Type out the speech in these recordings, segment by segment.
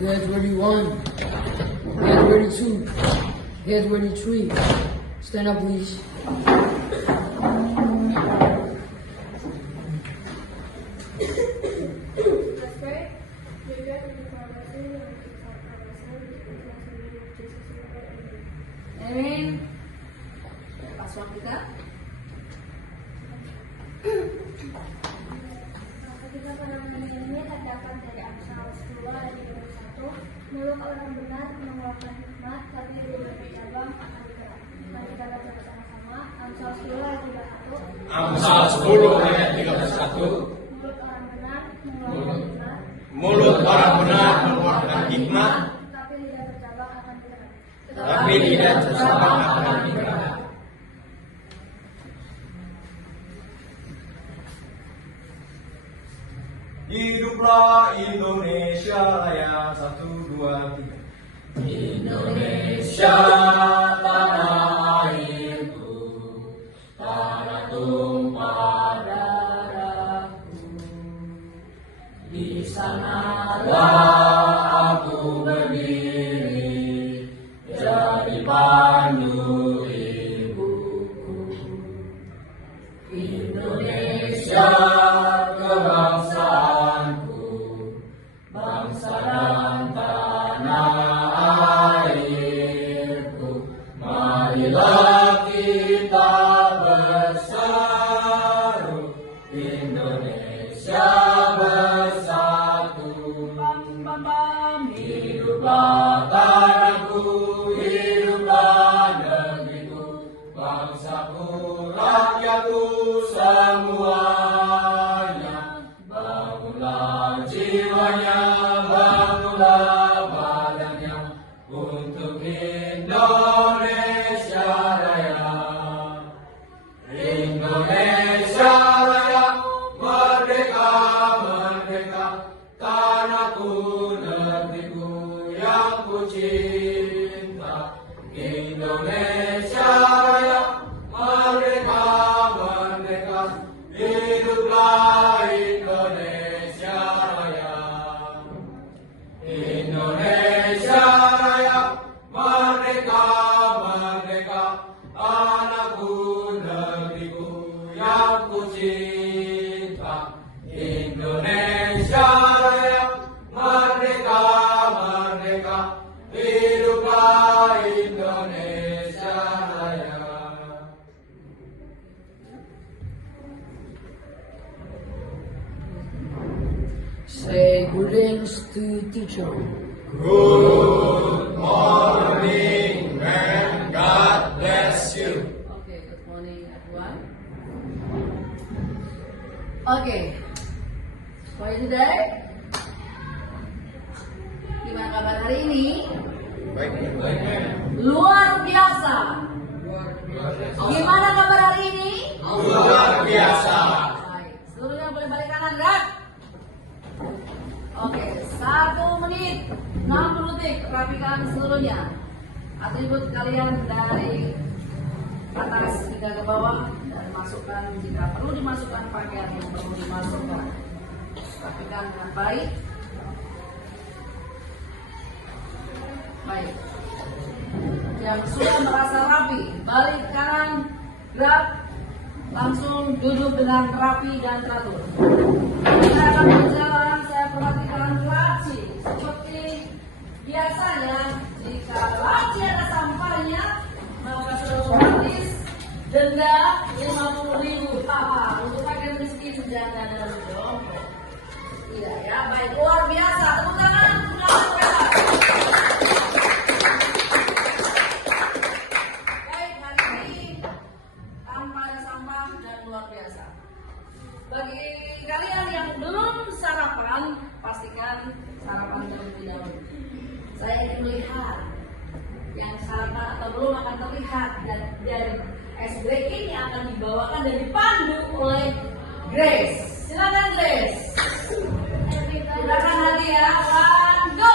Get ready 1. Get ready 2. Get ready 3. Stand up, please. Amin. Paslon kita. Ketika penanganan ini terdapat dari Amsal 2 ayat 31, mulut orang benar mengeluarkan hikmat, tapi lidah bercabang akan dikerat. Mari kita baca bersama-sama. Amsal 10 ayat 31. Amsal 10 ayat 31. Mulut orang benar mengeluarkan hikmat, Mulut orang benar mengeluarkan hikmat, tapi lidah bercabang akan dikerat. tapi lidah bercabang akan dikerat. Hiduplah Indonesia Raya 1, 2, 3. Indonesia tanah airku, tanah tumpah darahku. Di sanalah aku berdiri, jadi pandu ibuku. Indonesia kebangsaanku, bangsa dan tanah airku. Marilah kita berseru, Indonesia bersatu. Hiduplah tanahku, hiduplah negeriku, bangsaku, rakyatku semuanya. Bangunlah jiwanya, bangunlah badannya, untuk Indonesia Raya. Indonesia Raya, merdeka, merdeka, tanahku, negeriku yang ku cinta. Indonesia Raya, merdeka, merdeka, hiduplah Indonesia Raya. Indonesia Raya, merdeka, merdeka, tanahku, negeriku yang ku cinta. Indonesia Raya, merdeka, merdeka, hiduplah Indonesia Raya. Say greetings to teacher. Good morning and God bless you. Okay, good morning everyone. Okay, for today, gimana kabar hari ini? Baik, baik. Luar biasa. Gimana kabar hari ini? Luar biasa. Baik, seluruhnya boleh balik kanan, gerak. Oke, 1 menit 60 detik, rapikan seluruhnya. Atribut kalian dari atas hingga ke bawah, dan masukkan jika perlu dimasukkan pakaian yang perlu dimasukkan. Rapikan dengan baik. Baik. Yang sudah merasa rapi, balik kanan, gerak, langsung duduk dengan rapi dan teratur. Kita akan berjalan, saya perhatikan laci. Seperti biasanya, jika laci ada sampahnya, maka sudah otomatis denda 50.000. Apa? Untuk pakaian miskin janda dan dompet. Tidak ya, baik, luar biasa. Tepuk tangan, luar biasa. Baik, hari ini tanpa ada sampah dan luar biasa. Bagi kalian yang belum sarapan, pastikan sarapan terlebih dahulu. Saya ingin melihat yang sarapan atau belum akan terlihat, dan dari es break ini akan dibawakan dan dipandu oleh Grace. Silakan Grace. Silakan hadiah. One, go.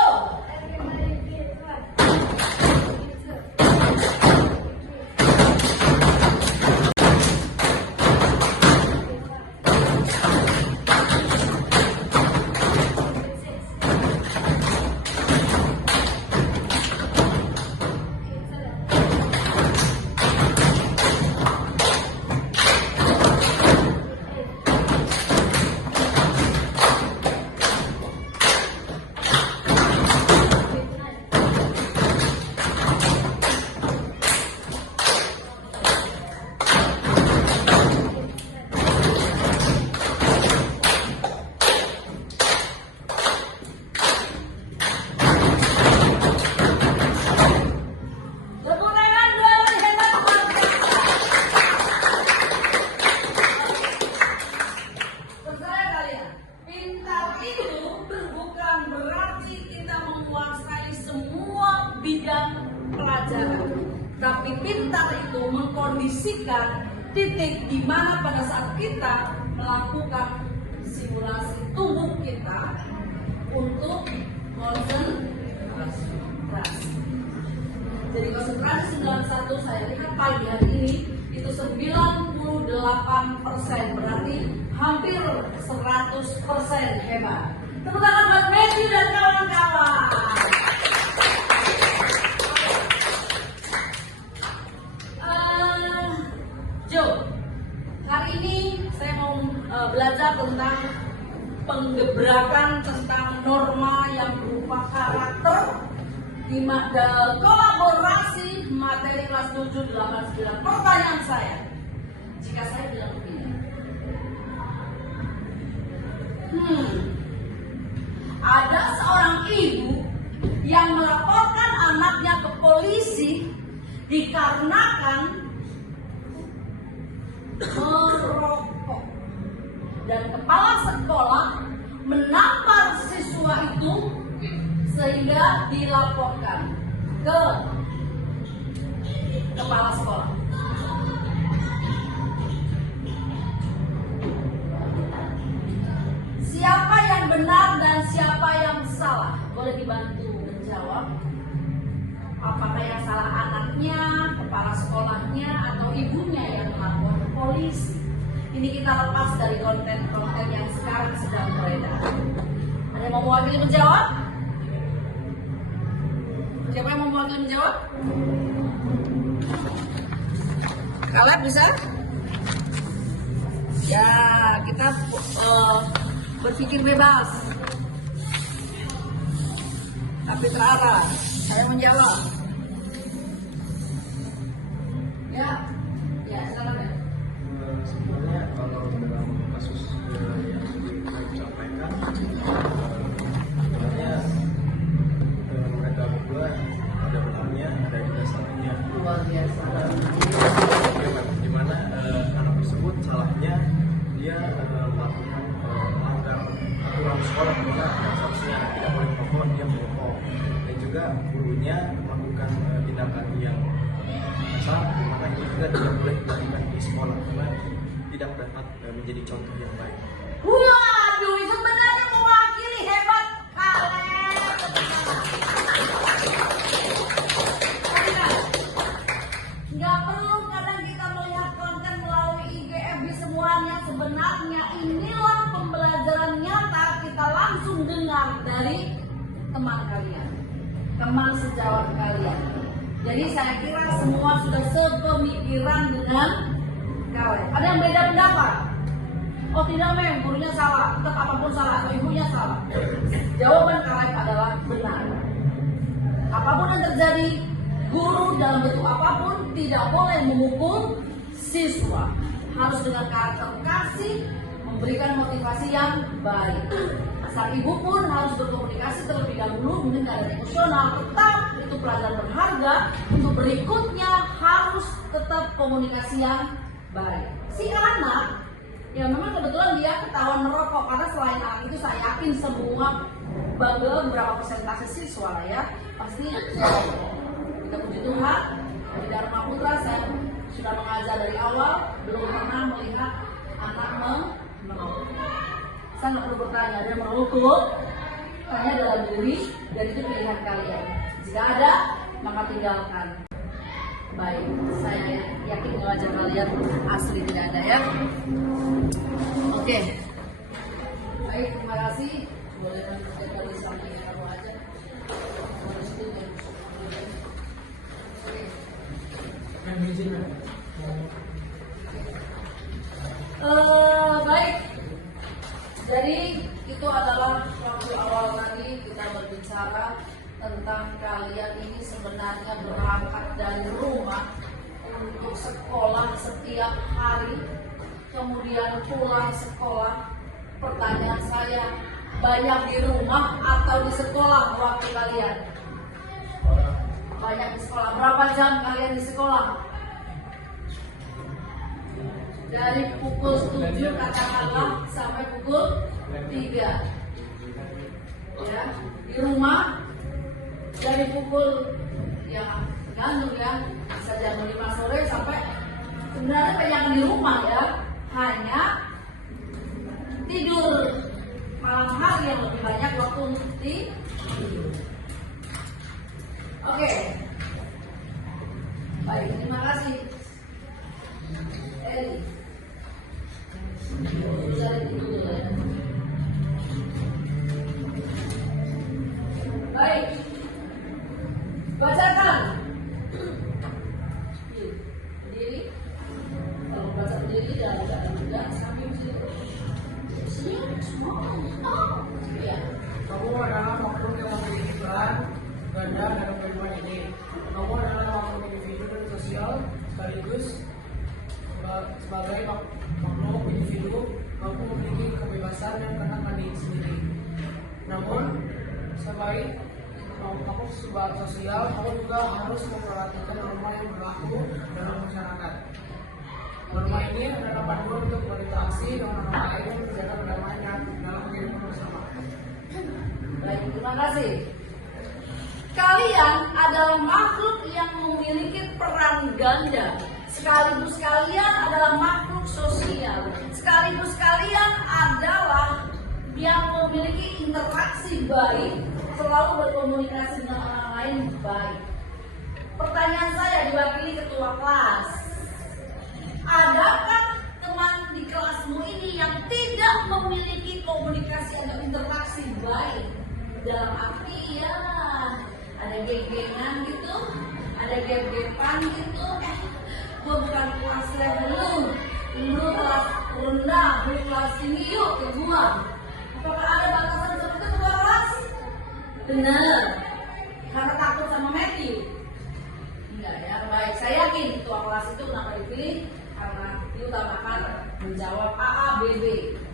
itu bukan berarti kita menguasai semua bidang pelajaran. Tapi pintar itu mengkondisikan titik di mana pada saat kita melakukan simulasi tubuh kita untuk konsentrasi. Jadi konsentrasi 91 saya lihat pagi hari ini itu 98%, berarti hampir 100%. Hebat. Tepuk tangan buat Matthew dan kawan-kawan. Joe, hari ini saya mau belajar tentang penggebrakan tentang norma yang berupa karakter di kolaborasi materi kelas 7, 8, 9. Pertanyaan saya, jika saya bilang begini, ada seorang ibu yang melaporkan anaknya ke polisi dikarenakan merokok, dan kepala sekolah menampar siswa itu sehingga dilaporkan ke kepala sekolah. Siapa yang benar dan siapa yang salah? Boleh dibantu menjawab. Apakah yang salah anaknya, kepala sekolahnya, atau ibunya yang melapor ke polisi? Ini kita lepas dari konten-konten yang sekarang sedang beredar. Ada yang mau mewakili menjawab? Siapa yang mau mewakili menjawab? Kalian bisa? Ya, kita berpikir bebas, tapi terarah. Saya menjawab. Ya, silakan ya. Sebenarnya kalau dalam kasus yang disampaikan, sebenarnya mereka berdua ada benarnya, ada juga salahnya. Luar biasa. Di mana anak tersebut salahnya dia melakukan melanggar aturan sekolah, di mana seharusnya tidak boleh merokok, dia merokok, dan juga gurunya melakukan tindakan yang salah, di mana itu juga tidak boleh dilakukan di sekolah, karena tidak dapat menjadi contoh yang baik. Waduh, sebenarnya mewakili, hebat kalian. Nggak perlu kadang kita melihat konten melalui IG, FB semuanya. Sebenarnya inilah pembelajaran nyata, kita langsung dengar dari teman kalian, teman sejawat kalian. Jadi saya kira semua sudah sepemikiran dengan kalian. Ada yang beda pendapat? Oh tidak, mem, gurunya salah, tetap apapun salah, atau ibunya salah. Jawaban kalian adalah benar. Apapun yang terjadi, guru dalam bentuk apapun tidak boleh memukul siswa. Harus dengan karakter kasih, memberikan motivasi yang baik. Sang ibu pun harus berkomunikasi terlebih dahulu, mungkin ada emosional, tetap itu pelajaran berharga. Untuk berikutnya harus tetap komunikasi yang baik. Si anak, ya memang kebetulan dia ketahuan merokok, karena selain anak itu saya yakin semua bangga berapa persentase siswa ya, pasti kita puji Tuhan di Dharma Putra saya sudah mengajar dari awal, belum pernah melihat anak merokok. Saya nggak perlu bertanya, dia merokok, tanya dalam diri, dan itu pilihan kalian. Jika ada, maka tinggalkan. Baik, saya yakin wajah kalian asli tidak ada ya. Oke. Baik, terima kasih. Boleh lanjutkan dari samping kamu aja. Baik. Jadi itu adalah waktu awal tadi kita berbicara tentang kalian ini sebenarnya berangkat dari rumah untuk sekolah setiap hari, kemudian pulang sekolah. Pertanyaan saya, banyak di rumah atau di sekolah waktu kalian? Banyak di sekolah. Berapa jam kalian di sekolah? Dari pukul 7 katakanlah sampai pukul 3. ya di rumah dari pukul ya gantung ya bisa jam 5 sore sampai sebenarnya kebanyakan di rumah ya hanya tidur malam hari yang lebih banyak waktu untuk tidur. Oke. Baik, terima kasih. Eli. Cari tidur dulu ya. Baik. Bacakan. Berdiri. Kalau baca berdiri dan baca juga sambil senyum semua. Ya. Kamu adalah makhluk yang memiliki peran ganda dalam kehidupan ini. Kamu adalah makhluk individu dan sosial sekaligus sebagai makhluk individu kamu memiliki kebebasan dan ketenangan sendiri. Namun sebagai makhluk sosial kamu juga harus memperhatikan norma yang berlaku dalam masyarakat. Norma ini adalah panduan untuk berinteraksi dengan orang lain dan menjaga kedamaian dalam kehidupan bersama. Baik, terima kasih. Kalian adalah makhluk yang memiliki peran ganda. Sekaligus kalian adalah makhluk sosial. Sekaligus kalian adalah yang memiliki interaksi baik, selalu berkomunikasi dengan orang lain baik. Pertanyaan saya diwakili ketua kelas. Adakah teman di kelasmu ini yang tidak memiliki komunikasi atau interaksi baik? Dalam artian ada geng-gengan gitu, ada gep-gepan gitu. Gue bukan kelas level lu kelas rendah, lu kelas tinggi, yuk ke gua. Apakah ada batasan seperti itu ketua kelas? Benar, karena takut sama Matthew. Enggak ya, baik. Saya yakin ketua kelas itu kenapa dipilih karena diutamakan menjawab A, A, B, B.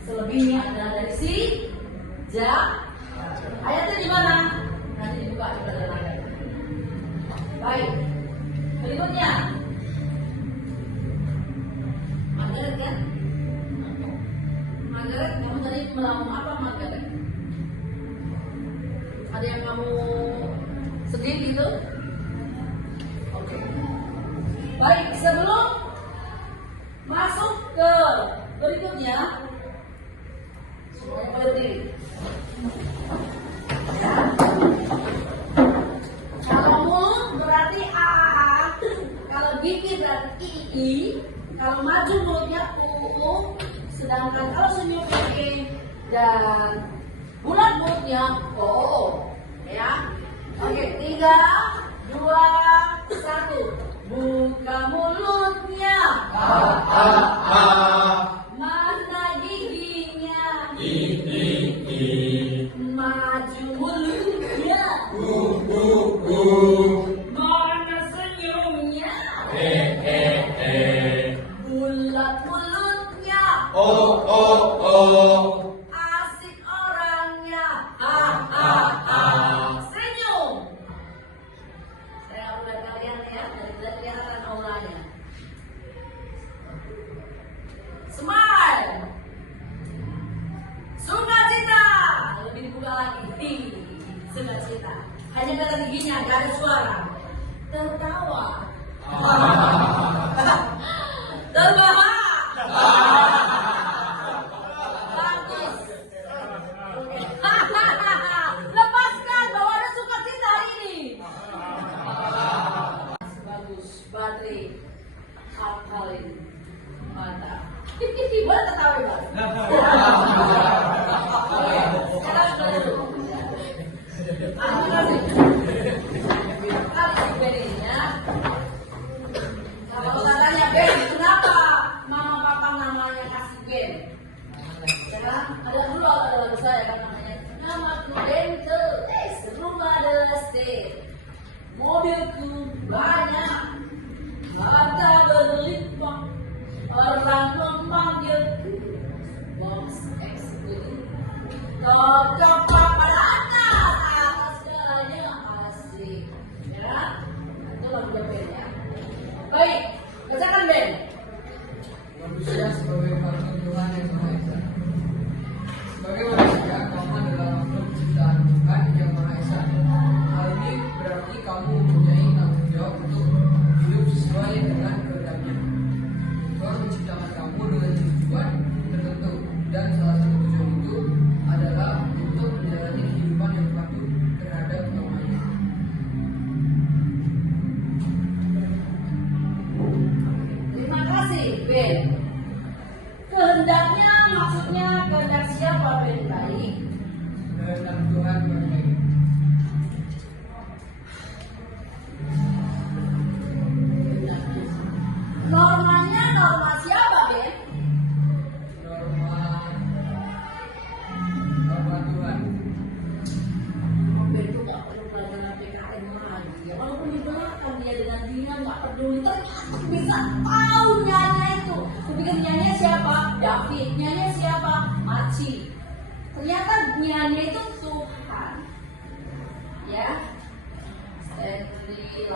Selebihnya adalah dari si Ja. Ayatnya di mana? Nanti dibuka di pada ayat. Baik. Berikutnya. Margaret ya? Margaret, kamu tadi melamun apa Margaret? Ada yang kamu sedih gitu? Oke. Baik, sebelum masuk ke berikutnya, semuanya berdiri. Ya. Kalau mulut berarti A, kalau gigi berarti I, kalau maju mulutnya U, sedangkan kalau senyum E dan bulat mulutnya O. Ya. Oke, 3, 2, 1. Buka mulutnya. Mana giginya? Maju mulutnya. Mana senyumnya? Bulat mulutnya. Asik orangnya. Senyum. Saya udah kalian ya, dari kelihatan auranya. Smile. Sukacita. Lebih dibuka lagi. Sukacita. Hanya kata giginya, gak ada suara. Tertawa. Terbahak. Bagus. Lepaskan bahwa ada sukacita hari ini. Bagus. Badri. Alkalin. Mantap. Boleh tertawa ya? Sekarang dulu. Kali bedanya. Kalau tanya Ben, kenapa mama papa namanya kasih Ben? Ya, ada dulu ada lagu saya kan namanya namaku Bento, rumah Deste, mobilku banyak, harta berlimpah, orang memanggilku bos eksekutif. Cocok pada atas segalanya asik. Ya, itu lagu Ben ya. Baik, bacakan Ben. Manusia sebagai makhluk Tuhan yang Maha Esa. Sebagai manusia, kamu adalah makhluk ciptaan Tuhan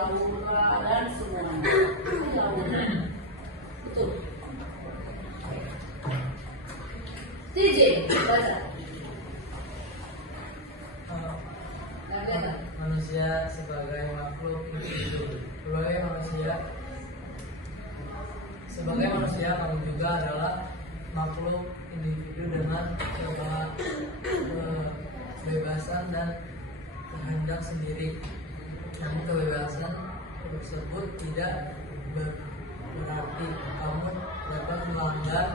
Laura, dan semuanya. Laura. Betul. TJ, baca. Nggak kelihatan. Manusia sebagai makhluk individu. Sebagai manusia kamu juga adalah makhluk individu dengan kebebasan dan kehendak sendiri. Namun kebebasan tersebut tidak berarti kamu dapat melanggar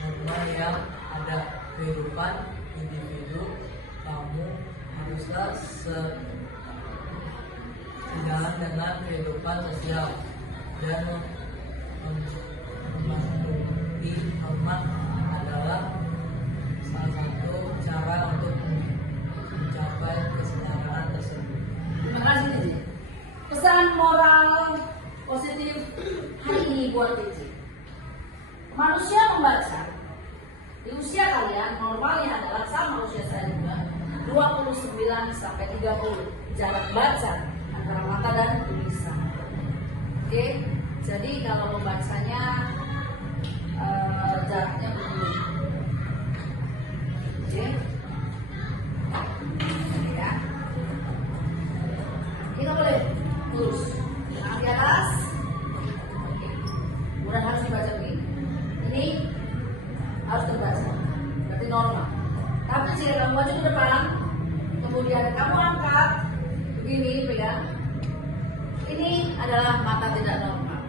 norma yang ada. Kehidupan individu kamu haruslah sejalan dengan kehidupan sosial dan mematuhi hormat adalah salah satu cara untuk mencapai kesetaraan tersebut. Terima kasih TJ. Pesan moral positif hari ini buat TJ. Manusia membaca. Di usia kalian normalnya adalah sama usia saya juga, 29 sampai 30 jarak baca antara mata dan tulisan. Oke, jadi kalau membacanya jaraknya begini. Oke, ya. Kita boleh lurus, tangan di atas. Oke, kemudian harus dibaca begini. Ini harus terbaca, berarti normal. Tapi jika kamu maju ke depan, kemudian kamu angkat begini, pegang. Ini adalah mata tidak normal.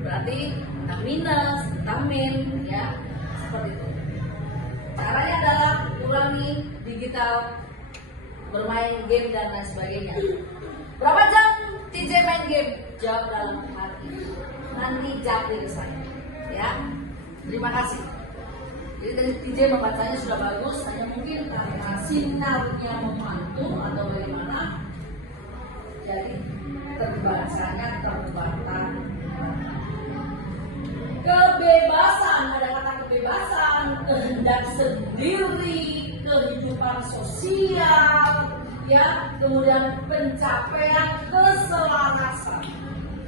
Berarti entah minus, entah min, ya seperti itu. Caranya adalah kurangi digital, bermain game dan lain sebagainya. Berapa jam TJ main game? Jawab dalam hati. Nanti japri ke saya, ya. Terima kasih. Jadi dari TJ membacanya sudah bagus, hanya mungkin karena sinarnya memantul atau bagaimana, jadi terbacanya terbatas. Kebebasan, ada kata kebebasan, kehendak sendiri, kehidupan sosial, ya, kemudian pencapaian keselarasan.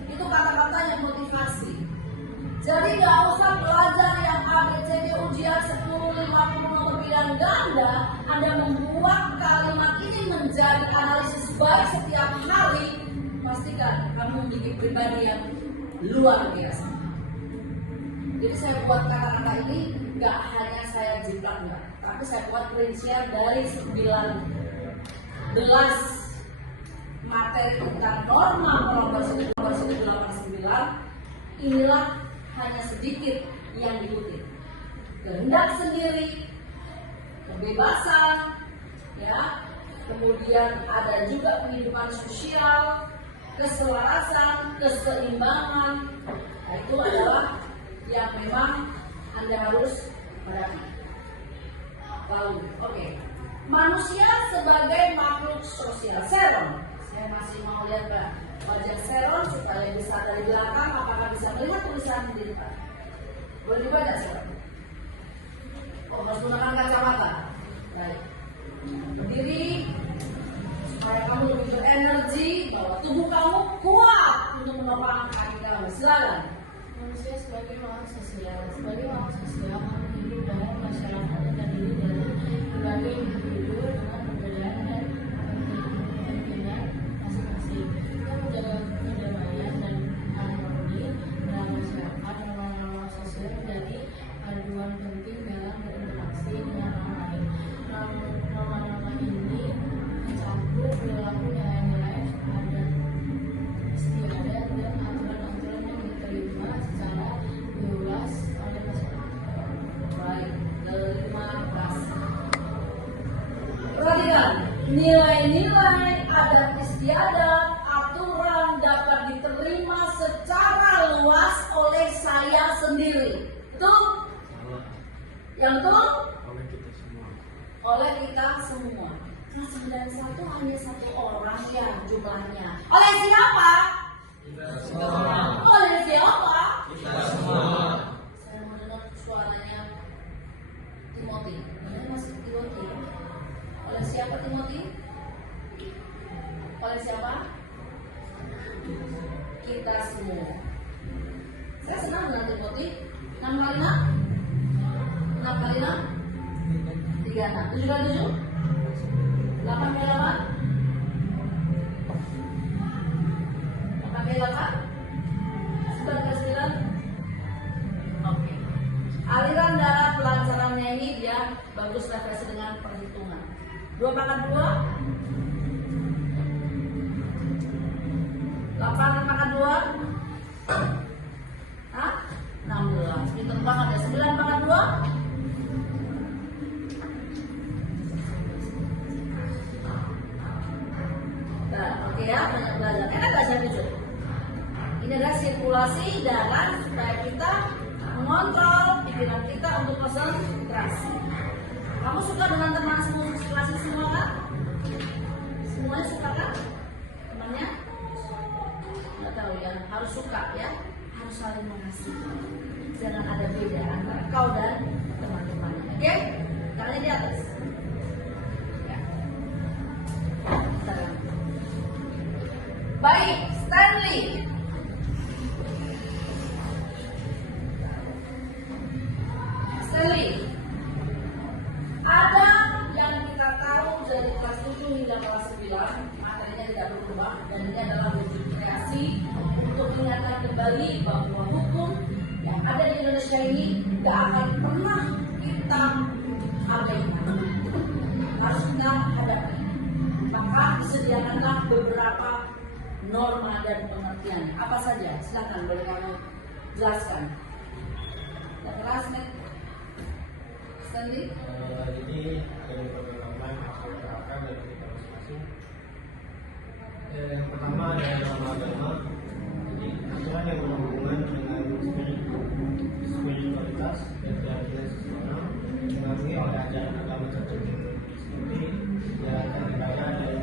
Itu kata-katanya motivasi. Jadi nggak usah belajar yang ABCD ujian 10, 50 nomor pilihan ganda. Anda membuat kalimat ini menjadi analisis baik setiap hari. Pastikan kamu memiliki pribadi yang luar biasa. Jadi saya buat kata-kata ini nggak hanya saya jiplak enggak, tapi saya buat rincian dari 19 materi tentang norma proporsi 89. Inilah hanya sedikit yang dikutip. Kehendak sendiri, kebebasan, ya, kemudian ada juga kehidupan sosial, keselarasan, keseimbangan. Nah, itu adalah yang memang Anda harus hadapi. Lalu, oke. Manusia sebagai makhluk sosial. Sharon, saya masih mau lihat wajah Sharon supaya bisa dari belakang apakah bisa melihat tulisan di depan. Boleh dibaca Sharon? Oh, harus menggunakan kacamata. Baik. Berdiri supaya kamu lebih berenergi, bahwa tubuh kamu kuat untuk menopang kaki kamu. Silakan. Manusia sebagai makhluk sosial, kamu hidup dalam masyarakat dan terdiri dari berbagai individu dengan perbedaan dan kepentingan masing-masing. Kita menjaga kedamaian dan harmoni dalam masyarakat. Norma-norma sosial menjadi panduan penting dalam berinteraksi dengan orang lain. Norma-norma ini mencakup perilaku nilai-nilai adat istiadat dan aturan-aturan yang diterima secara luas oleh masyarakat. Baik, terima kasih. Perhatikan, nilai-nilai adat istiadat aturan dapat diterima secara luas oleh saya sendiri. Betul? Yang betul? Oleh kita semua. Oleh kita semua. Nah, 91 hanya satu orang ya jumlahnya. Oleh siapa? Kita semua. Oleh siapa? Kita semua. Saya mau dengar suaranya Timothy. Mana masih Timothy? Oleh siapa Timothy? Oleh siapa? kita semua. Saya senang dengan Timothy. 6 kali 6? 6 kali 6? 36. 7 kali 7? 8 kali 8? 8 kali 8? 9 kali 9? Oke. Aliran darah pelancarannya ini dia bagus referensi dengan perhitungan. 2 pangkat 2? 8 pangkat 2? Hah? 16. Pinter banget ya. 9 pangkat 2? Nah, oke ya, banyak belajar. Enak gak saya tunjuk? Ini adalah sirkulasi darah supaya kita mengontrol pikiran kita untuk konsentrasi. Kamu suka dengan teman sirkulasi semua kan? Semuanya suka kan? Temannya? Nggak tahu ya, harus suka ya. Harus saling mengasihi. Jangan ada beda antara kau dan teman-temannya. Oke? Tangannya di atas. Ya. Baik, Stanley. Stanley. Ada yang kita tahu dari kelas 7 hingga kelas 9, materinya tidak berubah dan ini adalah wujud kreasi untuk mengingatkan kembali bahwa hukum yang ada di Indonesia ini tidak akan pernah kita abaikan. Harus kita hadapi. Maka disediakanlah beberapa norma dan pengertian. Apa saja? Silakan boleh kamu jelaskan. Yang kelas nih. Stanley. Jadi ada beberapa norma yang harus kita terapkan dari kita masing-masing. Yang pertama ada norma agama. Jadi aturan yang berhubungan dengan spiritualitas dan keyakinan seseorang dipengaruhi oleh ajaran agama tertentu seperti menjalankan ibadah dan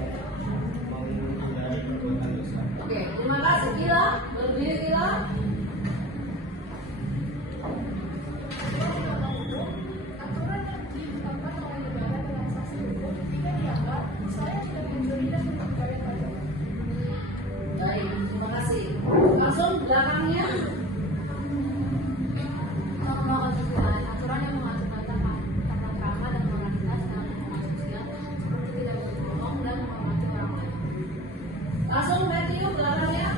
menghindari perbuatan dosa. Oke, terima kasih Kila. Berdiri Kila. Aturan yang ditetapkan oleh negara dalam sanksi hukum jika dianggap saya tidak mencuri dan membayar pajak. Baik, terima kasih. Langsung belakangnya. Norma konstitusi aturan yang mengatur tata krama dan moralitas dalam lingkungan sosial seperti tidak berbohong dan menghormati orang lain. Langsung Matthew belakangnya.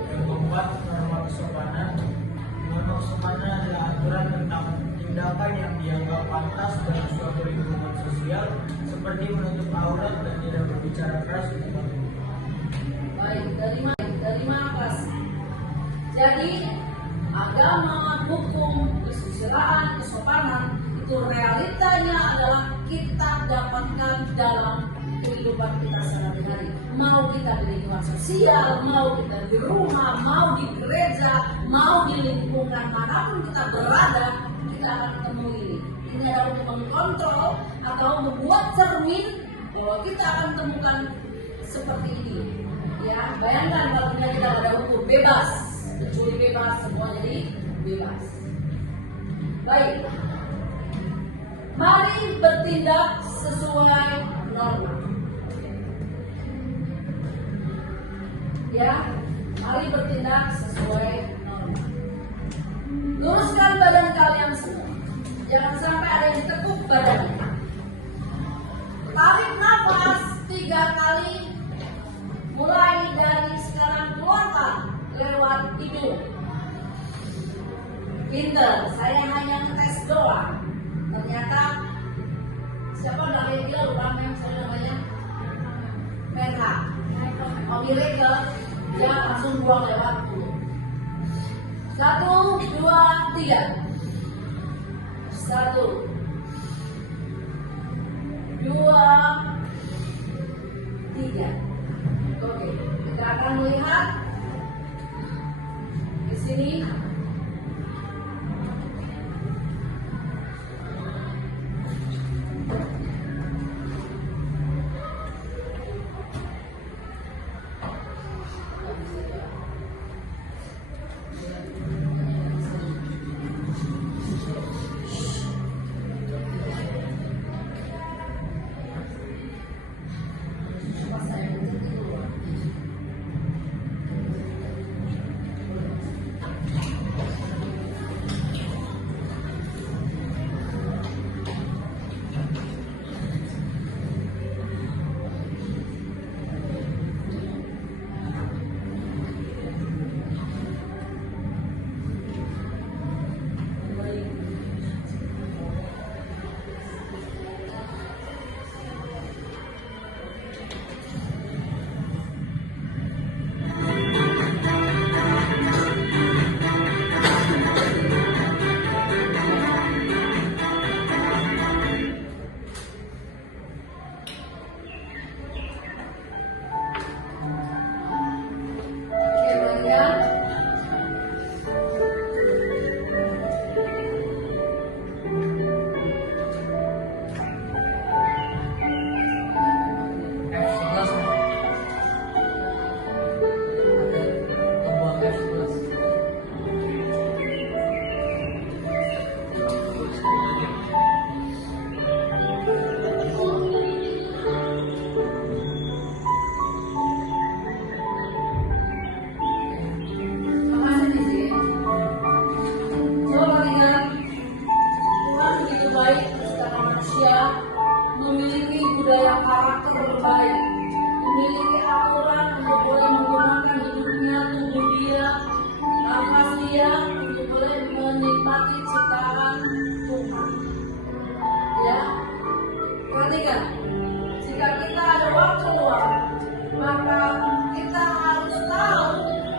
Yang keempat, norma kesopanan. Norma kesopanan adalah aturan tentang tindakan yang dianggap pantas dalam suatu lingkungan sosial, seperti menutup aurat dan tidak berbicara keras di tempat umum. Baik, terima kasih. Jadi agama, hukum, kesusilaan, kesopanan itu realitanya adalah kita dapatkan dalam kehidupan kita sehari-hari. Mau kita di lingkungan sosial, mau kita di rumah, mau di gereja, mau di lingkungan manapun kita berada, kita akan ketemu ini. Ini adalah untuk mengkontrol atau membuat cermin bahwa kita akan temukan seperti ini. Ya, bayangkan kalau kita tidak ada hukum, bebas, mencuri bebas, semua jadi bebas. Baik, mari bertindak sesuai norma. Ya, mari bertindak sesuai norma. Luruskan badan kalian semua. Jangan sampai ada yang ditekuk badannya. Tarik nafas 3 kali. Mulai dari sekarang keluarkan lewat hidung. Pinter, saya hanya ngetes doang. Ternyata siapa dari dia lupa yang saya namanya Merah. Mau miracle, dia langsung buang lewat mulut. 1, 2, 3. 1, 2, 3. Oke, kita akan melihat di sini. budaya karakter terbaik, memiliki aturan untuk boleh menggunakan hidupnya, tubuh dia, nafas dia untuk boleh menikmati ciptaan Tuhan. Ya, perhatikan, jika kita ada waktu luang, maka kita harus tahu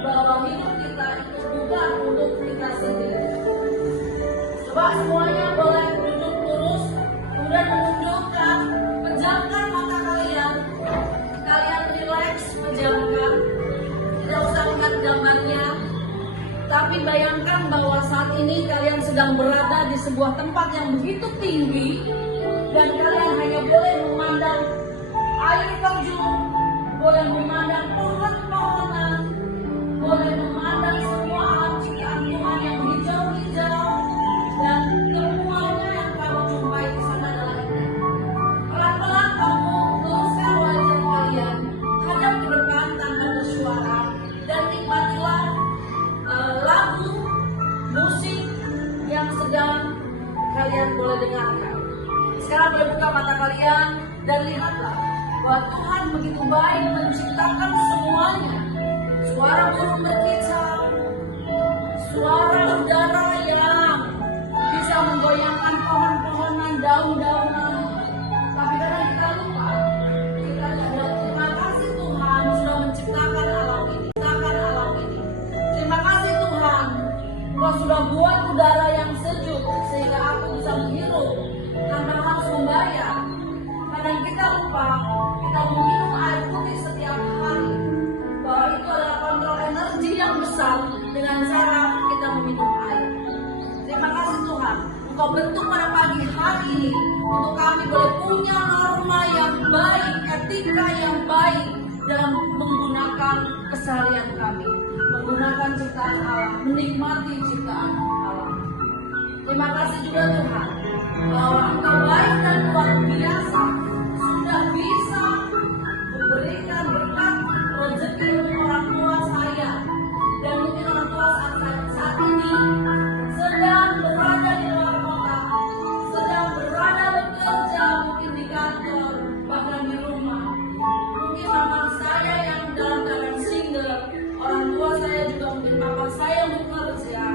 bahwa hidup kita itu bukan untuk kita sendiri. Coba semuanya boleh duduk lurus, kemudian menundukkan, pejamkan mata kalian. Kalian rileks, pejamkan. Tidak usah lihat gambarnya. Tapi bayangkan bahwa saat ini kalian sedang berada di sebuah tempat yang begitu tinggi dan kalian hanya boleh memandang air terjun, boleh memandang pohon-pohonan, boleh memandang semua alam ciptaan Tuhan yang hijau-hijau, dan semuanya yang kamu jumpai di sana adalah indah. Pelan-pelan kamu luruskan wajah kalian, hadap ke depan tanpa bersuara, dan nikmatilah lagu, musik yang sedang kalian boleh dengarkan. Sekarang boleh buka mata kalian dan lihatlah bahwa Tuhan begitu baik menciptakan semuanya. Suara burung berkicau, suara udara yang bisa menggoyangkan pohon-pohonan, daun-daunan. Tapi karena kita lupa, kita tidak terima kasih Tuhan sudah menciptakan alam ini. Terima kasih Tuhan, Engkau sudah buat udara yang sejuk sehingga aku bisa menghirup tanpa harus membayar. Karena kita lupa, kita meminum air putih setiap hari, bahwa itu adalah kontrol energi yang besar dengan cara kita meminum air. Terima kasih Tuhan, Engkau bentuk pada pagi hari ini untuk kami boleh punya norma yang baik, etika yang baik dalam menggunakan keseharian kami, menggunakan ciptaan Allah, menikmati ciptaan Allah. Terima kasih juga Tuhan bahwa Engkau baik dan luar biasa sudah bisa memberikan berkat rezeki untuk orang tua saya, dan mungkin orang tua saat ini sedang berada di luar kota, sedang berada bekerja, mungkin di kantor, bahkan di rumah. Mungkin mama saya yang dalam keadaan single, orang tua saya juga mungkin papa saya yang bekerja.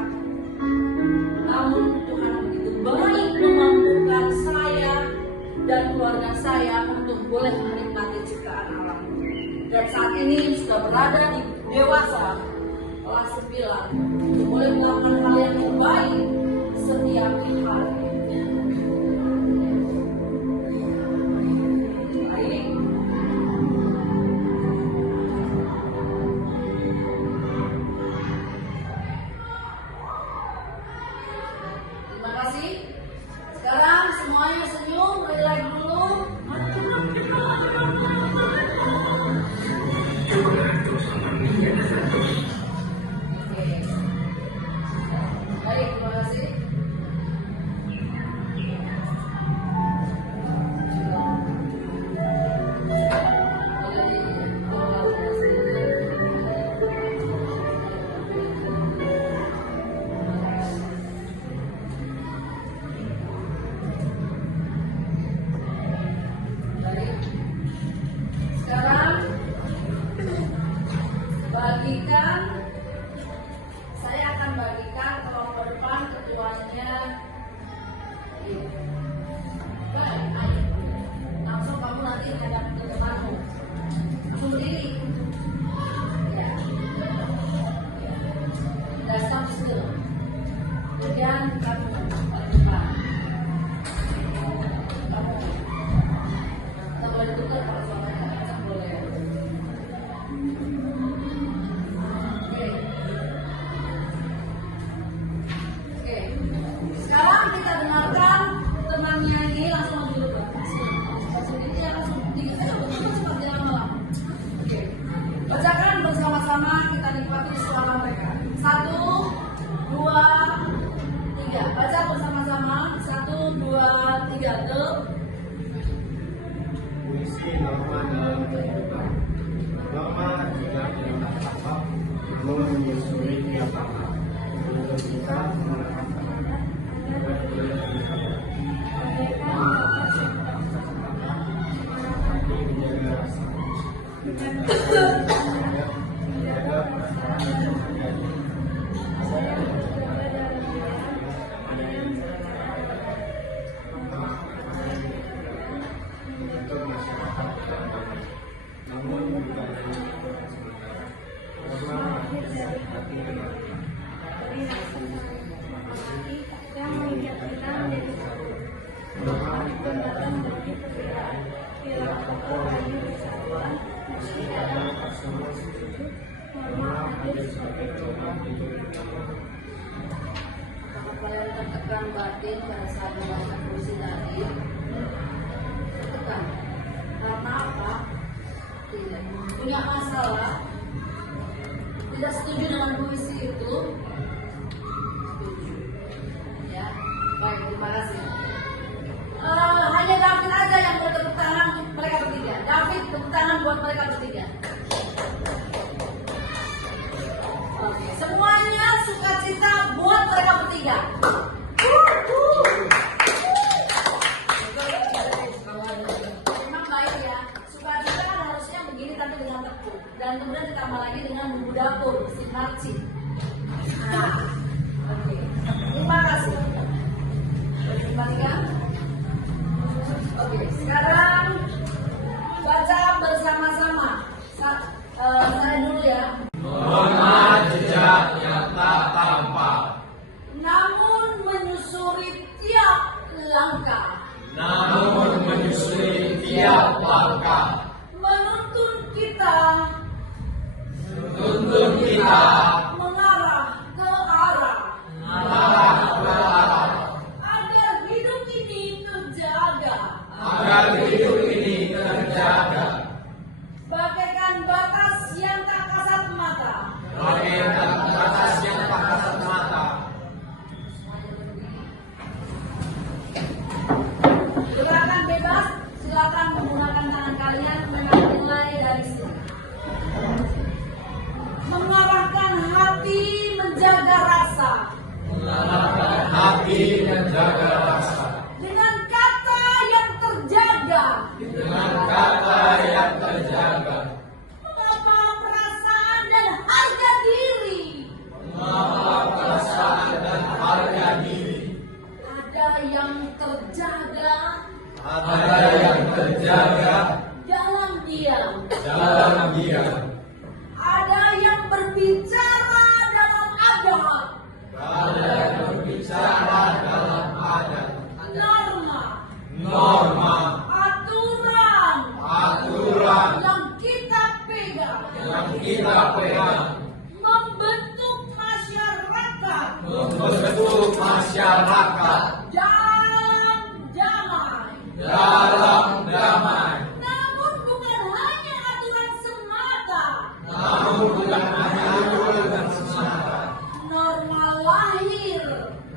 Namun Tuhan begitu baik memampukan saya dan keluarga saya untuk boleh menikmati ciptaan alam. Dan saat ini sudah berada di dewasa kelas 9 untuk boleh melakukan hal yang baik setiap hari. Baik. Terima kasih. Sekarang semuanya senyum, relax dulu. Baik, terima kasih. Baik. Sekarang bagikan, saya akan bagikan kelompok depan ketuanya. Baik, ayo. Langsung kamu nanti hadap ke depanmu. Langsung berdiri. Ya. Dan stop still. Kemudian kamu paling depan. Kita boleh tukar kalau suaranya kencang boleh. Oke. Sekarang kita dengarkan teman nyanyi langsung maju dulu. Sendiri ya langsung cepat jangan malam. Oke. Bacakan bersama-sama, kita nikmati suara mereka. 1, 2, 3. Baca bersama-sama. 1, 2, 3. Go. Puisi norma dalam kehidupan. Norma tidak apa-apa, namun menyusuri tiap langkah. Untuk kita menetapkan dengan menjaga perasaan dan hati. Ada yang terjaga dalam pikiran, ada yang berbicara dalam menjaga masyarakat namun bukan hanya sementara. lahir dari hati dari rasa saling menghormati yang mengikat kita menjadi satu. Jembatan bagi perbedaan, bila kokoh bagi persatuan, meski kadang tak semua setuju, norma hadir sebagai perubahan hidup. Apakah kalian tertekan batin pada saat membaca puisi tadi? Tertekan. Karena apa? Tidak. Punya masalah? Tidak setuju dengan puisi itu? Setuju. Ya, baik, terima kasih. Hanya David aja yang boleh tepuk tangan mereka bertiga. David, tepuk tangan buat mereka bertiga. Oke, semuanya sukacita buat mereka bertiga. Memang baik ya. Sukacita kan harusnya begini tapi dengan tepuk. Dan kemudian ditambah lagi dengan bumbu dapur, si marci. Nah, oke. Terima kasih. Kembalikan. Oke, sekarang baca bersama-sama. Saya dulu ya. Norma jejak yang tak tampak, Namun menyusuri tiap langkah, namun menyusuri tiap langkah, menuntun kita tuntun kita mengarah ke arah agar hidup ini terjaga, agar hidup ini terjaga, bagaikan batas yang tak kasat mata. bagaikan batas yang tak kasat mata. Gerakan bebas, silakan menggunakan tangan kalian menilai dari sini. Mengarahkan hati menjaga rasa Mengarahkan hati menjaga rasa, dengan kata yang terjaga. dengan kata yang terjaga, Mengapa perasaan dan harga diri mengapa perasaan dan harga diri, ada yang terjaga ada yang terjaga dalam diam, dalam diam, ada yang berbicara dalam adat, ada yang berbicara dalam adat, norma, norma, aturan aturan yang kita pegang, yang kita pegang, membentuk masyarakat membentuk masyarakat dalam damai. dalam damai. Namun bukan hanya aturan semata, Namun bukan hanya aturan semata, norma lahir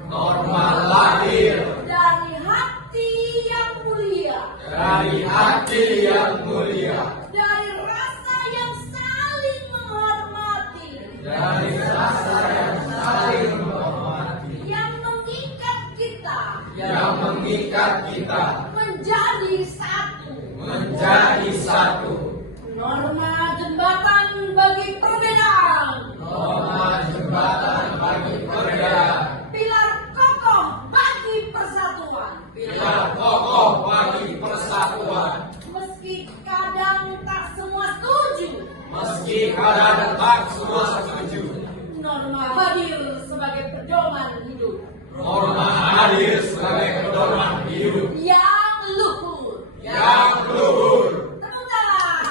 norma lahir dari hati yang mulia, dari hati yang mulia, dari rasa yang saling menghormati, dari rasa yang saling menghormati, yang mengikat kita yang mengikat kita menjadi satu. menjadi satu. Norma jembatan bagi perbedaan, Norma jembatan bagi perbedaan, pilar kokoh bagi persatuan. pilar kokoh bagi persatuan. Meski kadang tak semua setuju, Meski kadang tak semua setuju, norma hadir sebagai pedoman hidup norma hadir sebagai pedoman hidup yang luhur. yang luhur. Tepuk tangan.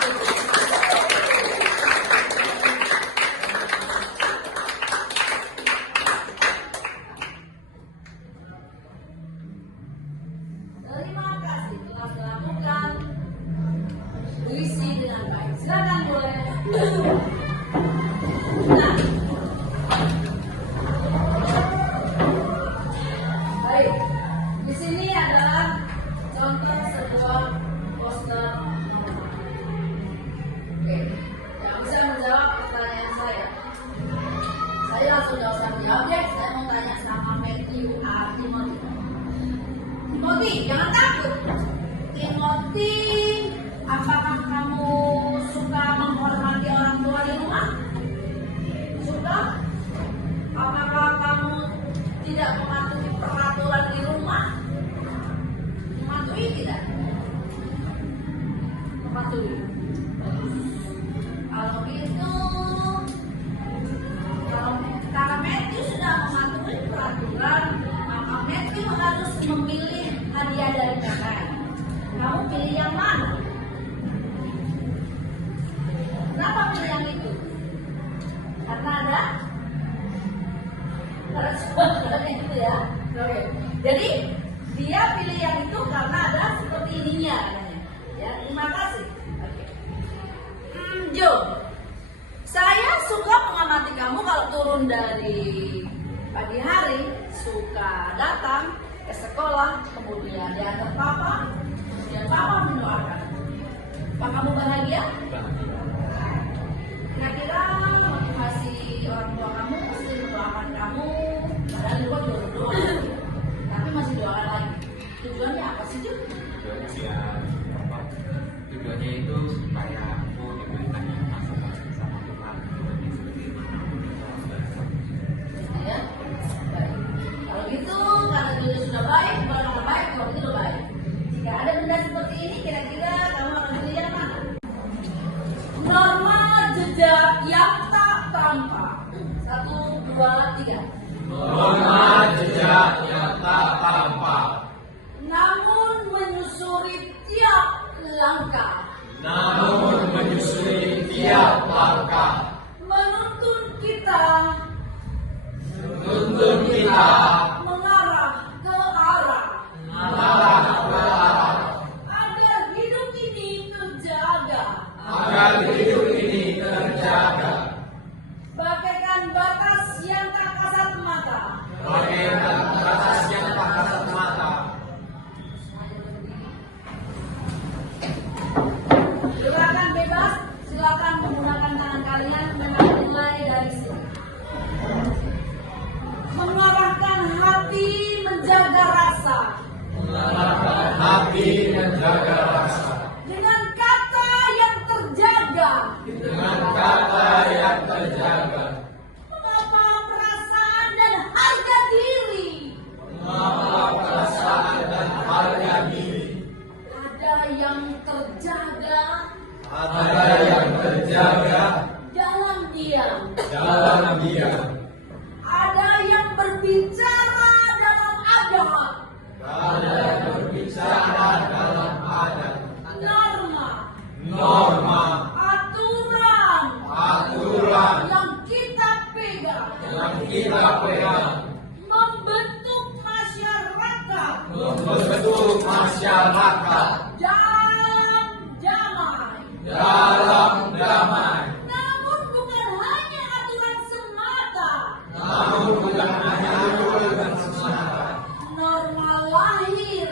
Terima kasih telah melakukan puisi dengan baik. Silakan boleh. Nah, baik. Di sini adalah contoh sebuah poster norma. Oke, yang bisa menjawab pertanyaan saya. Saya langsung jawab ya. Saya mau tanya sama Matthew A. Timothy. Timothy, jangan takut. Timothy, apakah kamu suka mematuhi. Kalau gitu, kalau Matthew sudah mematuhi peraturan, maka Matthew harus memilih hadiah dari kakak. Kamu pilih yang mana? Kenapa pilih yang itu? Karena ada itu ya. Oke. Jadi dia pilih yang itu karena ada seperti ininya. Ya, terima kasih. Oke. Jo, saya suka mengamati kamu kalau turun dari pagi hari, suka datang ke sekolah, kemudian diantar papa, kemudian papa mendoakan. Apa kamu bahagia? Kira-kira motivasi orang tua kamu pasti mendoakan kamu, padahal di luar juga berdoa, tapi masih doakan lagi. Tujuannya apa sih, Ju? Tujuannya itu supaya aku diberikan yang masuk sama Tuhan seperti mana Ya, baik. Kalau gitu, karena Jojo sudah baik, bukan karena baik, kalau itu udah baik. Jika ada benda seperti ini, kira-kira kamu akan pilih yang mana? Norma jejak yang tak tampak. 1, 2, 3. Norma jejak yang tak tampak, Namun menyusuri tiap langkah, namun menyusuri tiap langkah, menuntun kita tuntun kita mengarah ke arah mengarah ke arah, agar hidup ini terjaga, agar hidup ini terjaga, bagaikan batas yang tak kasat mata. bagaikan batas yang tak kasat mata. Silakan bebas, silakan menggunakan tangan kalian mulai dari sini. Mengarahkan hati menjaga rasa Mengarahkan hati menjaga rasa, dengan kata yang terjaga. dengan kata yang terjaga, Mengapa perasaan dan harga diri mengapa perasaan dan harga diri, ada yang terjaga ada yang terjaga dalam diam, dalam diam, ada yang berbicara dalam adat, ada yang berbicara dalam adat, norma, norma, aturan aturan yang kita pegang, yang kita pegang, membentuk masyarakat membentuk masyarakat dalam damai. dalam damai. Namun bukan hanya aturan semata, Namun bukan hanya aturan semata, norma lahir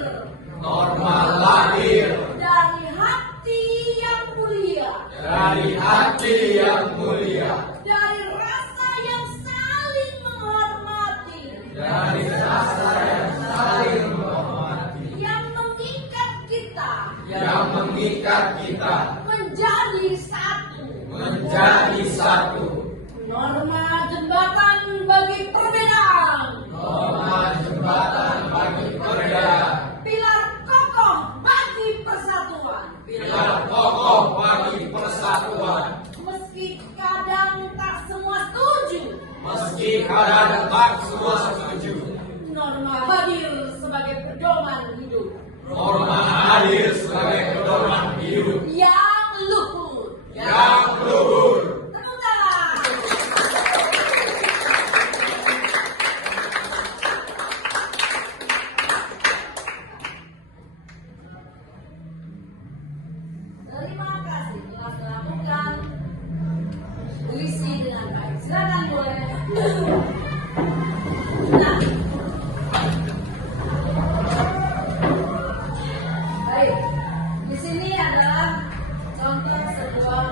norma lahir dari hati yang mulia, dari hati yang mulia, dari rasa yang saling menghormati, dari rasa yang saling menghormati, yang mengikat kita yang mengikat kita menjadi satu. menjadi satu. Norma jembatan bagi perbedaan, Norma jembatan bagi perbedaan, pilar kokoh bagi persatuan. pilar kokoh bagi persatuan. Meski kadang tak semua setuju, Meski kadang tak semua setuju, norma hadir sebagai pedoman hidup norma hadir sebagai pedoman hidup yang luhur. yang luhur. Tepuk tangan. Terima kasih telah melakukan puisi dengan baik. Silakan boleh. Nah, baik. Di sini adalah contoh sebuah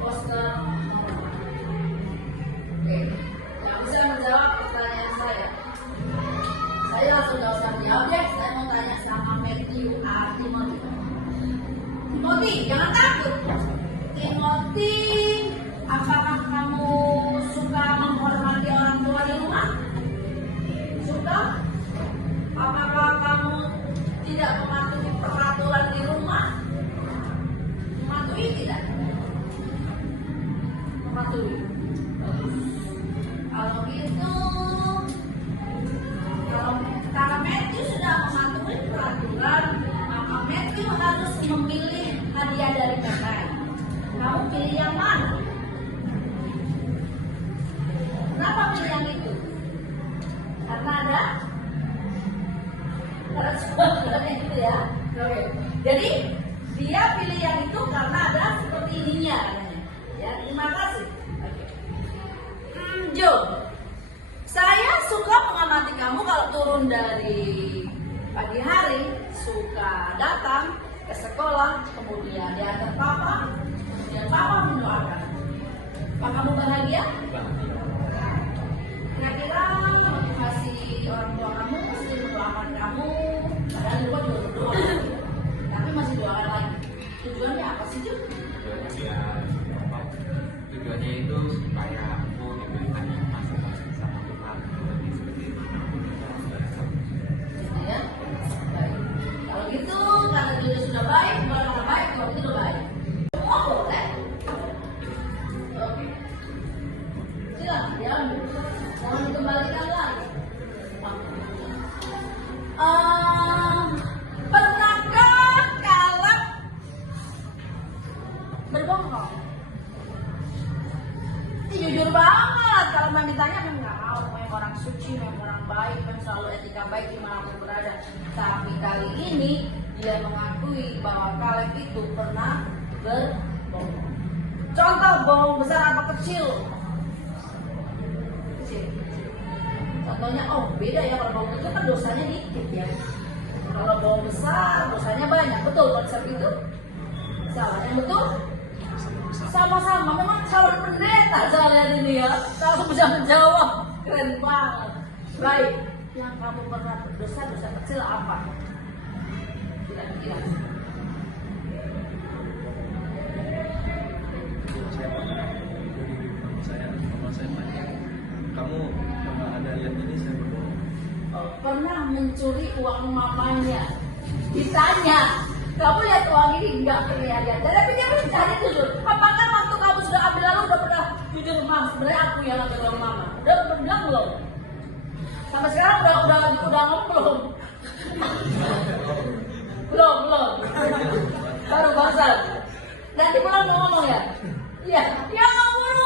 poster norma. Oke, yang bisa menjawab pertanyaan saya. Saya langsung gak usah menjawab ya. Saya mau tanya sama Matthew A. Timothy. Timothy, jangan takut. Timothy, apakah kamu suka menghormati orang tua di rumah? Suka? Apakah kamu tidak mematuhi peraturan di rumah? Mematuhi mematuhi. Kalau gitu, karena Matthew sudah mematuhi peraturan, maka Matthew harus memilih hadiah dari Megai. Kamu pilih yang mana? Kenapa pilih yang itu? Karena ada yang itu ya. Oke. Jadi dia pilih yang itu karena ada seperti ininya katanya. Ya, terima kasih. Oke. Jo, saya suka mengamati kamu kalau turun dari pagi hari, suka datang ke sekolah, kemudian diantar papa, kemudian papa mendoakan. Apa kamu bahagia? Kira-kira motivasi orang tua kamu pasti mendoakan kamu, padahal lupa juga berdoa, tapi masih doakan lagi. Tujuannya apa sih, Ju? Tujuannya itu supaya aku diberikan masih sama Tuhan seperti mana aku Gitu ya. Baik. Kalau gitu, karena dia sudah baik, orang baik, kalau itu baik. Semua boleh. Oke. Silakan diambil. Jangan dikembalikan lagi. Pernahkah Kaleb berbohong? Jujur banget, kalau Mami tanya Mami nggak mau, memang orang suci, memang orang baik, memang selalu etika baik dimanapun berada. Tapi kali ini dia mengakui bahwa Kaleb itu pernah berbohong. Contoh bohong besar apa kecil? Kecil. Contohnya, oh beda ya, kalau bohong kecil kan dosanya dikit ya. Kalau bohong besar dosanya banyak, betul konsep itu? Salah, yang betul? Sama-sama, memang calon pendeta saya lihat ini ya. Kalau bisa menjawab, keren banget. Baik, yang kamu pernah berdosa, dosa kecil apa? Kira-kira. Saya pernah mama saya tanya, kamu pernah ada lihat ini? Saya berdoa. Pernah mencuri uang mamanya. Ditanya, kamu lihat uang ini? Enggak pernah lihat. Tapi dia mencari jujur. Apakah waktu kamu sudah ambil lalu udah pernah jujur, Mam, sebenarnya aku yang ambil uang mama? Udah pernah bilang belum? Sampai sekarang udah ngomong belum? belum. Baru bangsal. Nanti pulang mau ngomong ya? Iya. Ya ngomong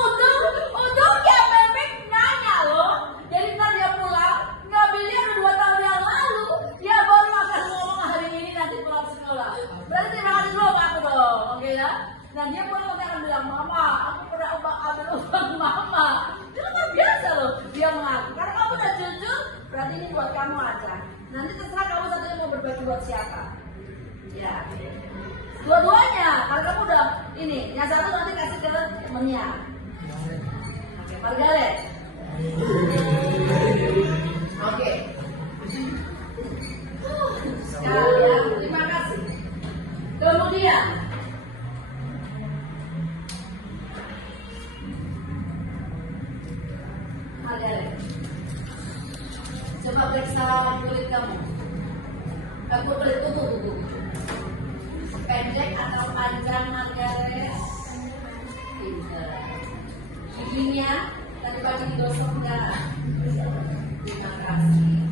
untuk ya Bebek nanya loh. Jadi ntar dia pulang, ngambilnya udah 2 tahun yang lalu. Dia baru akan ngomong hari ini nanti pulang sekolah. Berarti terima kasih dulu sama aku dong, oke ya? Nah dia pulang nanti akan bilang, Mama, aku pernah ambil uang Mama. Itu kan biasa loh, dia mengaku. Karena kamu udah jujur, berarti ini buat kamu aja. Nanti terserah kamu satu mau berbagi buat siapa. Ya. Dua-duanya, kalau kamu udah ini, yang satu nanti kasih ke temennya. Oke, Margaret. Oke. Sekalian, terima kasih. Kemudian, Margaret, coba periksa kulit kamu. Kamu kulit tubuh. Pendek atau panjang, Margaret? Pinter. Giginya tadi pagi digosok enggak? Terima kasih.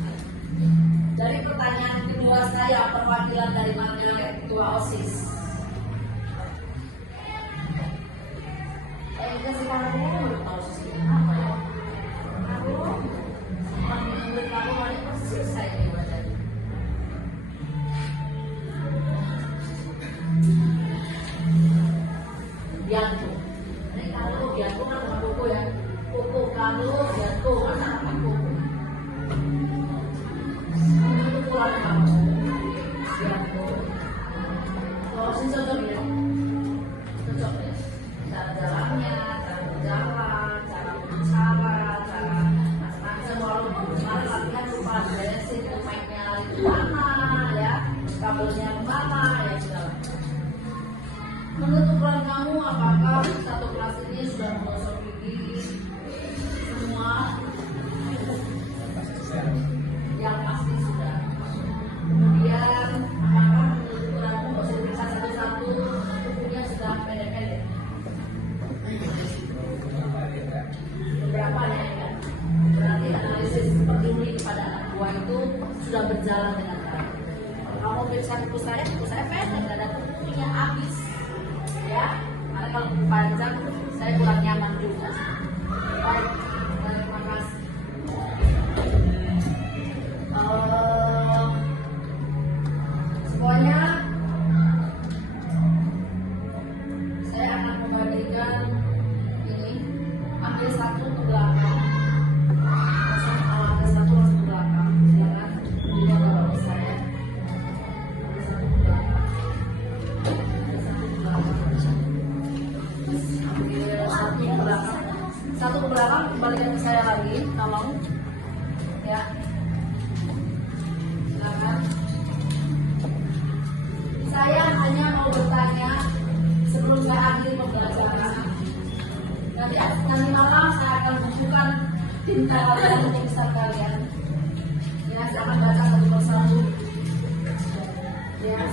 Dari pertanyaan kedua saya, perwakilan dari Margaret, Ketua OSIS. Kasih kamu belum tahu OSIS apa ya? Aku menurut kamu hari persis saya ibadah. Bianco. Ini kalau Bianco kan bukan Koko ya. Koko kalau Bianco anak Koko. Itu pulang kamu. Bianco. Kalau sih cocok ya. Cocok ya. Cara jalannya, cara berjalan, cara berbicara, cara macam-macam. Walaupun kemarin latihan lupa beresin mic-nya itu mana ya, kabelnya mana ya segala. Menurut ukuran kamu, apakah satu kelas ini sudah menggosok gigi semua? Yang pasti sudah. Kemudian, apakah menurut ukuranmu nggak usah diperiksa satu-satu, kukunya sudah pendek-pendek? ya. Karena kalau panjang saya kurang nyaman juga. Baik, terima kasih. Semuanya saya akan membagikan ini, ambil satu ke belakang, ambil satu langsung ke belakang, silakan dua kalau saya ambil satu ke belakang, ambil satu ke belakang, satu ke belakang, kembalikan ke saya lagi, tolong ya, silakan. Saya hanya mau bertanya sebelum saya akhiri pembelajaran. Nanti malam saya akan bukukan tinta kalian untuk bisa kalian. Ya, saya akan baca satu persatu. Ya.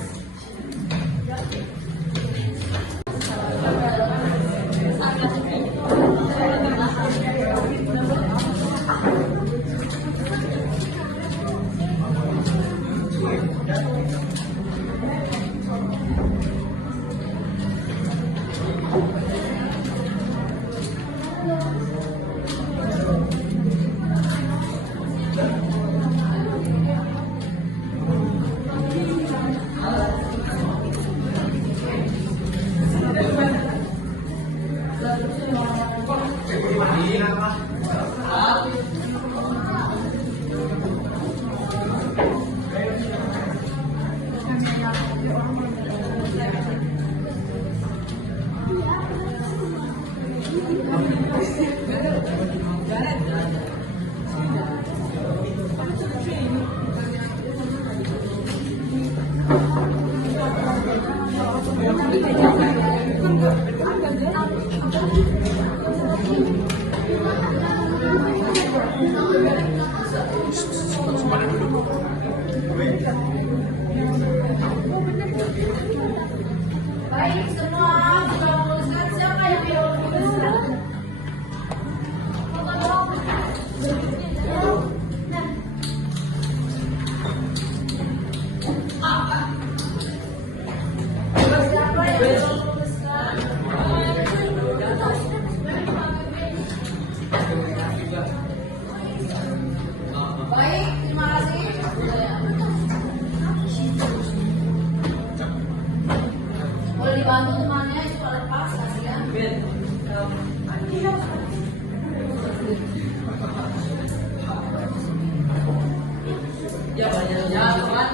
Baik, semua sudah menuliskan. Siapa yang mau menuliskan? Siapa yang mau menuliskan? Baik, terima kasih. Boleh dibantu temannya itu pada pas kasihan. Ya banyak teman.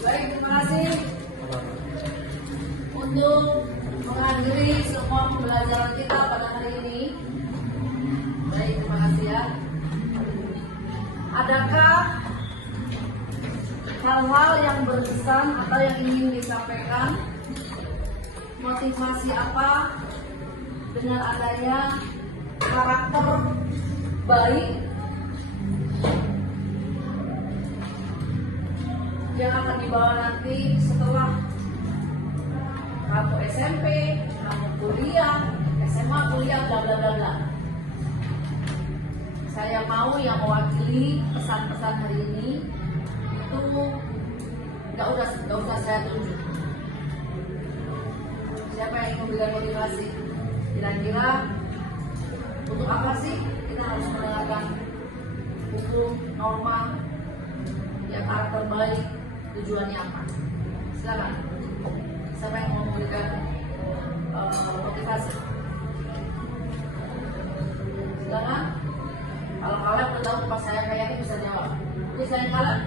Baik, terima kasih untuk menghadiri semua pembelajaran kita pada hari ini. Baik, terima kasih ya. Adakah hal-hal yang berkesan atau yang ingin disampaikan? Motivasi apa dengan adanya karakter baik yang akan dibawa nanti setelah kamu SMP, kamu kuliah, SMA, kuliah, bla bla bla bla. Saya mau yang mewakili pesan-pesan hari ini itu nggak usah saya tunjuk. Siapa yang ingin memberikan motivasi? Kira-kira untuk apa sih kita harus mendengarkan hukum, norma, yang karakter baik, tujuannya apa? Silakan. Siapa yang mau memberikan motivasi. Silakan. Kalau kalian udah tahu pas saya kayaknya bisa jawab. Bisa yang kalian?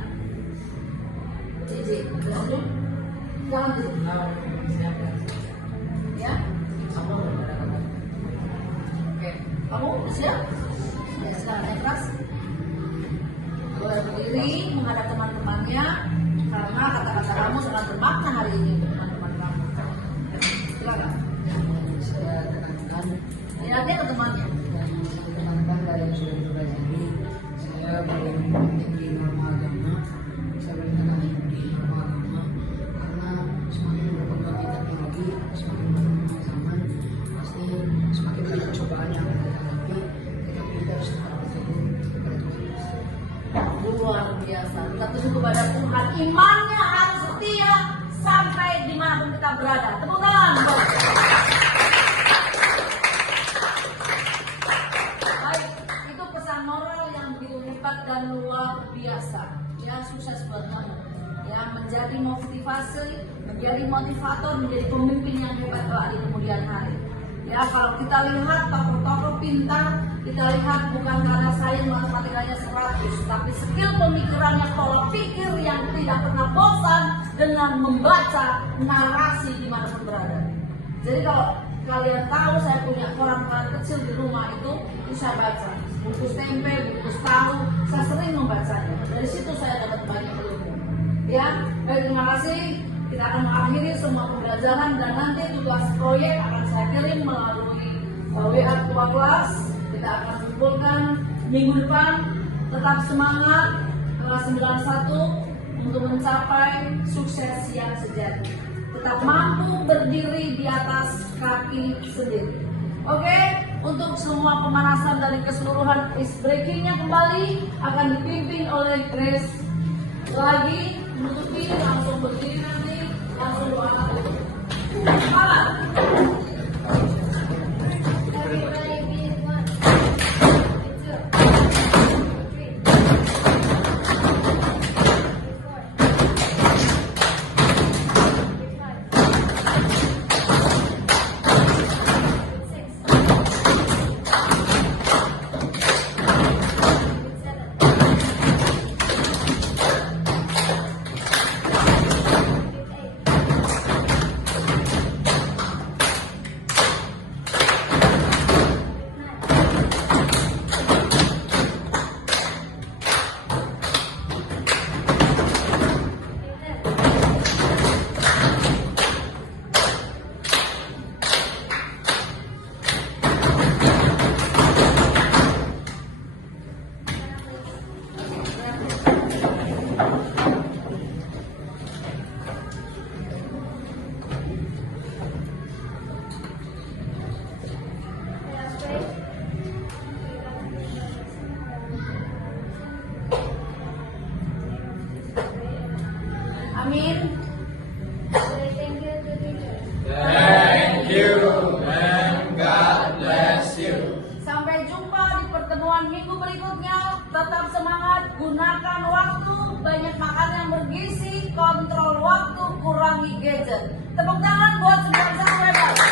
Cici, betul? Jangan Cici. Ya? Oke, kamu udah siap? Ya, silakan naik kelas. Berdiri menghadap teman-temannya karena kata-kata kamu sangat bermakna hari ini untuk teman-teman kamu. Silakan. Saya tekankan Lihatnya ke temannya. teman-teman dari yang sudah dipelajari, saya boleh tinggi norma agama, saya boleh tekan di norma agama, karena semakin berkembangnya teknologi, semakin berkembangnya zaman, pasti semakin banyak cobaan yang kita hadapi, tetapi kita harus tetap berteguh kepada Tuhan. Luar biasa. Kita tuju kepada Tuhan. Imannya harus setia sampai dimanapun kita berada. Tepuk tangan. Baik, itu pesan moral yang begitu hebat dan luar biasa. Ya, sukses buat kamu. Ya, menjadi motivasi, menjadi motivator, menjadi pemimpin yang hebat kelak di kemudian hari. Ya, kalau kita lihat tokoh-tokoh pintar, kita lihat bukan karena sains matematikanya 100, tapi skill pemikirannya, pola pikir yang tidak pernah bosan dengan membaca narasi dimanapun berada. Jadi kalau kalian tahu saya punya koran-koran kecil di rumah itu saya baca. Bungkus tempe, bungkus tahu, saya sering membacanya. Dari situ saya dapat banyak ilmu. Ya, baik, terima kasih. Kita akan mengakhiri semua pembelajaran dan nanti tugas proyek akan saya kirim melalui WA ketua kelas. Kita akan kumpulkan minggu depan. Tetap semangat kelas 91 untuk mencapai sukses yang sejati. Tetap mampu berdiri di atas kaki sendiri. Oke, untuk semua pemanasan dari keseluruhan ice breakingnya kembali akan dipimpin oleh Grace. Lagi menutupi langsung berdiri nanti langsung doa. Semangat. Amin. Thank you to teacher. Thank you and God bless you. Sampai jumpa di pertemuan minggu berikutnya. Tetap semangat, gunakan waktu, banyak makan yang bergizi, kontrol waktu, kurangi gadget. Tepuk tangan buat semua hebat.